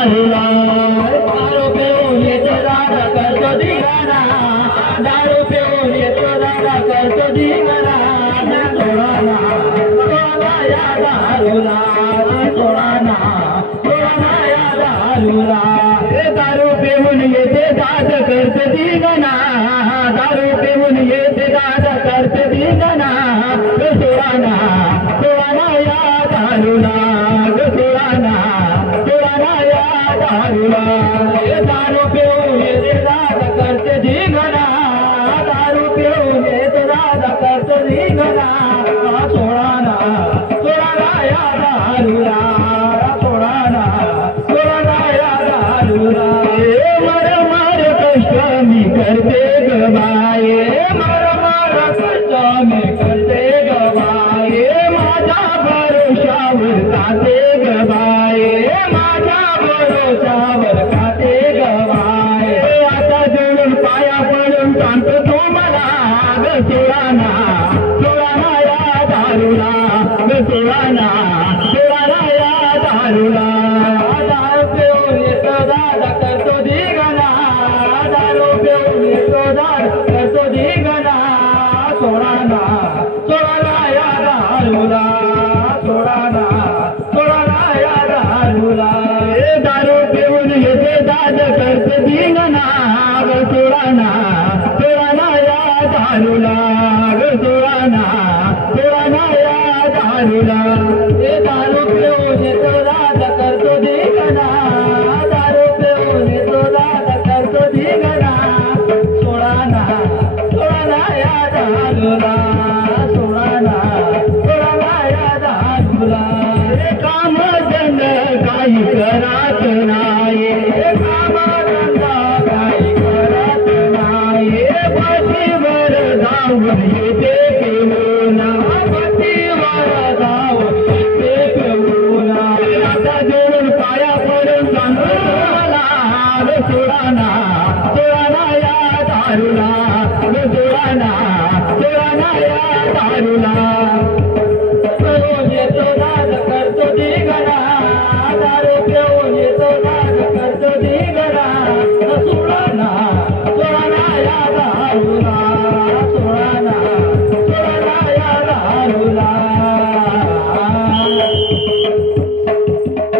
दारूला दारू पिऊन येतो दादा करतो धिंगाणा दारू पिऊन येतो दादा करतो धिंगाणा सोडाना सोडाना या दारूला सोडाना सोडाना या दारूला दारू पिऊन येते दादा करतो धिंगाणा दारू पिऊन येते दादा करतो धिंगाणा सोडाना सोडाना या दारूला सोडाना सोडाना या दारूला दारू पिऊन येते दादा करतो धिंगाणा दारू पिऊन येते दादा करतो धिंगाणा सोडाना सोडाना या दारूला सोडाना सोडाना या दारूला मर मर कष्ट मी करते ग बाये मर मर कष्ट मी करते ग बाये माझ्या भरोशावर खाते ग बाये माझ्या भरोशावर खाते ग बाये आता जोडून पाया पडून सांगतो तुम्हाला ग सोडाना सोडाना या दारूला ग सोडाना सोडाना या दारूला दारू पिऊन येतो दादा करतो धिंगाणा दारू पिऊन येतो दादा करतो धिंगाणा सोडाना सोडाना या दारूला सोडाना सोडाना या दारूला दारू पिऊन येते दादा करतो धिंगाणा ग सोडाना सोडाना या दारूला ग सोडाना सोडाना या दारूला दारू पिऊन येतो दादा करतो धिंगाणा दारू पिऊन येतो दादा करतो धिंगाणा सोडाना सोडाना या दारूला सोडाना सोडाना या दारूला काम धंदा काही करत नाही काम धंदा काही करत नाही बसीवर जाऊन येते पिऊन बसीवर जाऊन येते पिऊन आता जोडून पाया पडून सांगतो मला सोडाना सोडाना या दारूला सोडाना सोडाना या दारूला येतो दादा करतो धिंगाणा दारू पिऊन येतो दादा करतो धिंगाणा सोडाना सोडाना या दारूला